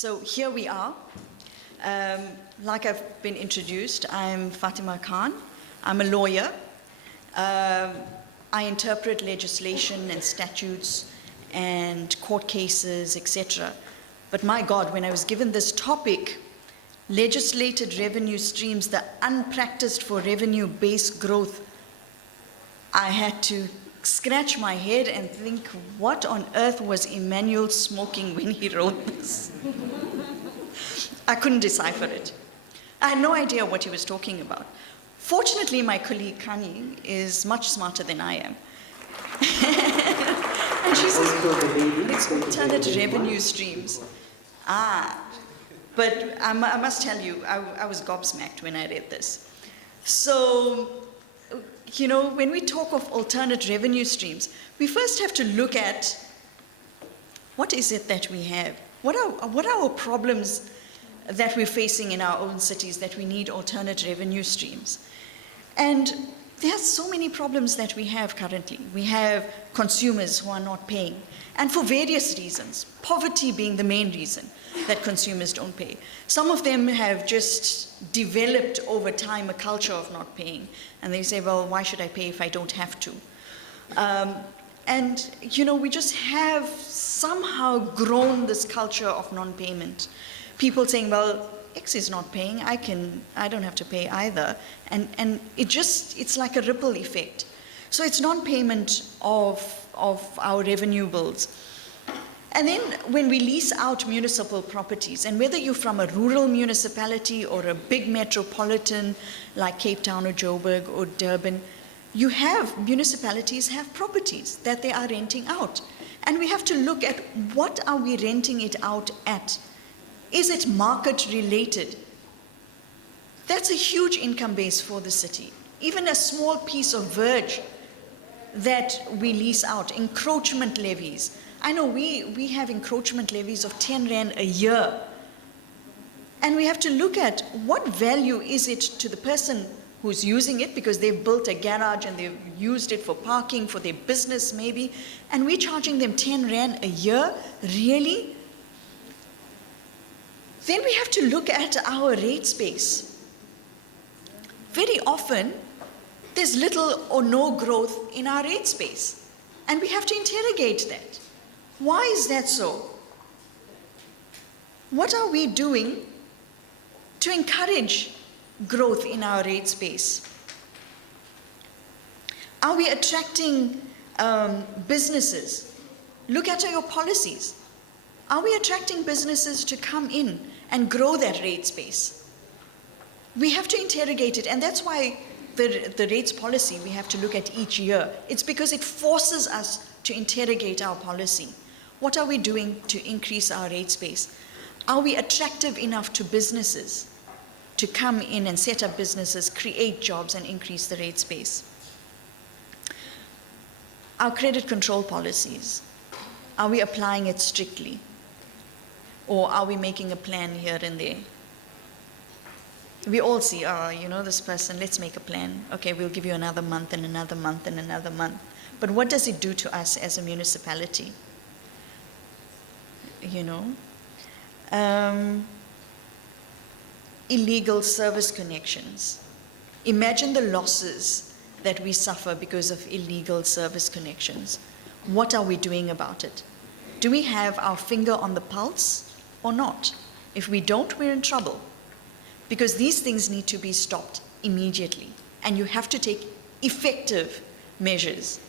So here we are. Like I've been introduced, I'm Fatima Khan. I'm a lawyer. I interpret legislation and statutes and court cases, etc. But my God, when I was given this topic, legislated revenue streams, the unpracticed for revenue-based growth, I had to scratch my head and think, what on earth was Emmanuel smoking when he wrote this? I couldn't decipher it. I had no idea what he was talking about. Fortunately, my colleague Kani is much smarter than I am. And she says, it's alternate revenue streams. But I must tell you, I was gobsmacked when I read this. So, you know, when we talk of alternate revenue streams, we first have to look at what is it that we have? What are our problems that we're facing in our own cities that we need alternate revenue streams? And there are so many problems that we have currently. We have consumers who are not paying, and for various reasons, poverty being the main reason that consumers don't pay. Some of them have just developed over time a culture of not paying, and they say, well, why should I pay if I don't have to? And you know, we just have somehow grown this culture of non-payment. People saying, well, X is not paying, I don't have to pay either. And it's like a ripple effect. So it's non-payment of our revenue bills. And then when we lease out municipal properties, and whether you're from a rural municipality or a big metropolitan like Cape Town or Joburg or Durban, municipalities have properties that they are renting out. And we have to look at what are we renting it out at? Is it market related? That's a huge income base for the city. Even a small piece of verge that we lease out, encroachment levies. I know we have encroachment levies of 10 Rand a year. And we have to look at what value is it to the person who's using it, because they've built a garage and they've used it for parking, for their business maybe, and we're charging them 10 Rand a year? Really? Then we have to look at our rate space. Very often, there's little or no growth in our rate space, and we have to interrogate that. Why is that so? What are we doing to encourage growth in our rate space? Are we attracting businesses? Look at your policies. Are we attracting businesses to come in and grow that rate space? We have to interrogate it, and that's why the rates policy we have to look at each year. It's because it forces us to interrogate our policy. What are we doing to increase our rate space? Are we attractive enough to businesses to come in and set up businesses, create jobs, and increase the rate space? Our credit control policies, are we applying it strictly? Or are we making a plan here and there? We all see, oh, you know, this person, let's make a plan. Okay, we'll give you another month and another month and another month. But what does it do to us as a municipality? You know? Illegal service connections. Imagine the losses that we suffer because of illegal service connections. What are we doing about it? Do we have our finger on the pulse or not? If we don't, we're in trouble, because these things need to be stopped immediately, and you have to take effective measures.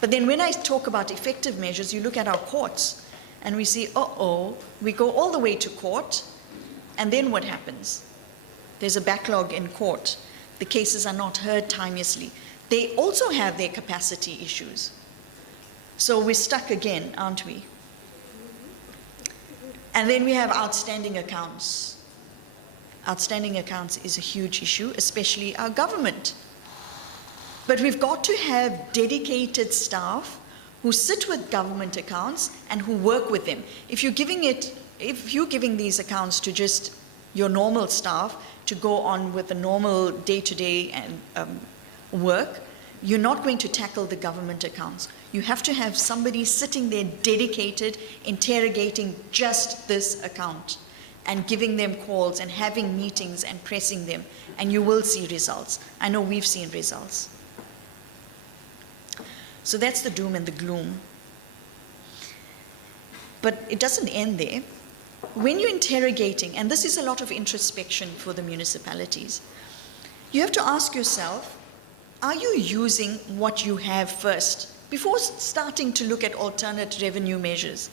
But then when I talk about effective measures, you look at our courts and we see, we go all the way to court, and then what happens? There's a backlog in court. The cases are not heard timeously. They also have their capacity issues. So we're stuck again, aren't we? And then we have outstanding accounts. Outstanding accounts is a huge issue, especially our government. But we've got to have dedicated staff who sit with government accounts and who work with them. If you're giving these accounts to just your normal staff to go on with the normal day-to-day work, you're not going to tackle the government accounts. You have to have somebody sitting there dedicated, interrogating just this account and giving them calls and having meetings and pressing them, and you will see results. I know we've seen results. So that's the doom and the gloom. But it doesn't end there. When you're interrogating, and this is a lot of introspection for the municipalities, you have to ask yourself, are you using what you have first before starting to look at alternate revenue measures?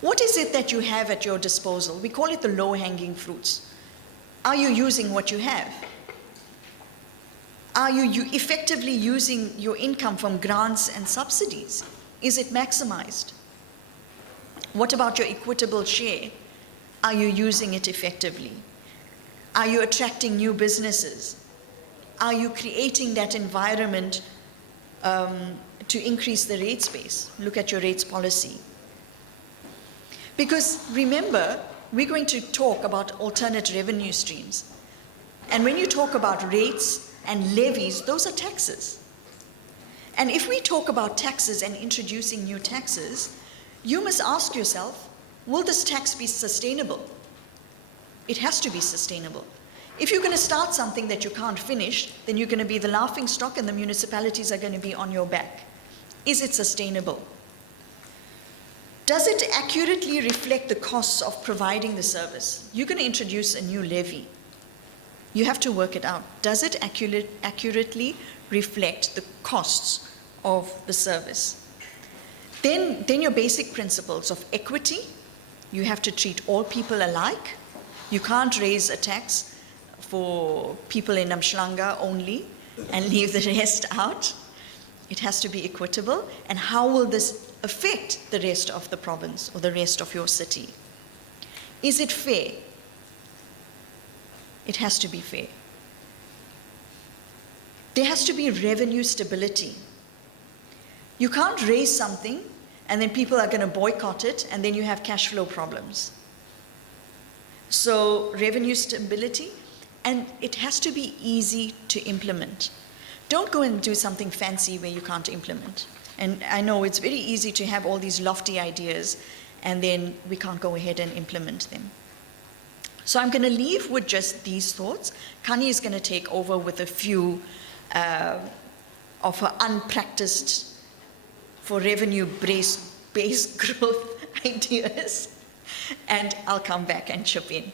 What is it that you have at your disposal? We call it the low-hanging fruits. Are you using what you have? Are you effectively using your income from grants and subsidies? Is it maximized? What about your equitable share? Are you using it effectively? Are you attracting new businesses? Are you creating that environment to increase the rates base? Look at your rates policy. Because remember, we're going to talk about alternate revenue streams. And when you talk about rates and levies, those are taxes. And if we talk about taxes and introducing new taxes, you must ask yourself, will this tax be sustainable? It has to be sustainable. If you're going to start something that you can't finish, then you're going to be the laughing stock and the municipalities are going to be on your back. Is it sustainable? Does it accurately reflect the costs of providing the service? You're going to introduce a new levy. You have to work it out. Does it accurately reflect the costs of the service? Then your basic principles of equity. You have to treat all people alike. You can't raise a tax for people in Namshlanga only and leave the rest out. It has to be equitable. And how will this affect the rest of the province or the rest of your city? Is it fair? It has to be fair. There has to be revenue stability. You can't raise something and then people are going to boycott it and then you have cash flow problems. So revenue stability, and it has to be easy to implement. Don't go and do something fancy where you can't implement. And I know it's very easy to have all these lofty ideas and then we can't go ahead and implement them. So I'm going to leave with just these thoughts. Kani is going to take over with a few of her unpracticed for revenue-based growth ideas, and I'll come back and chip in.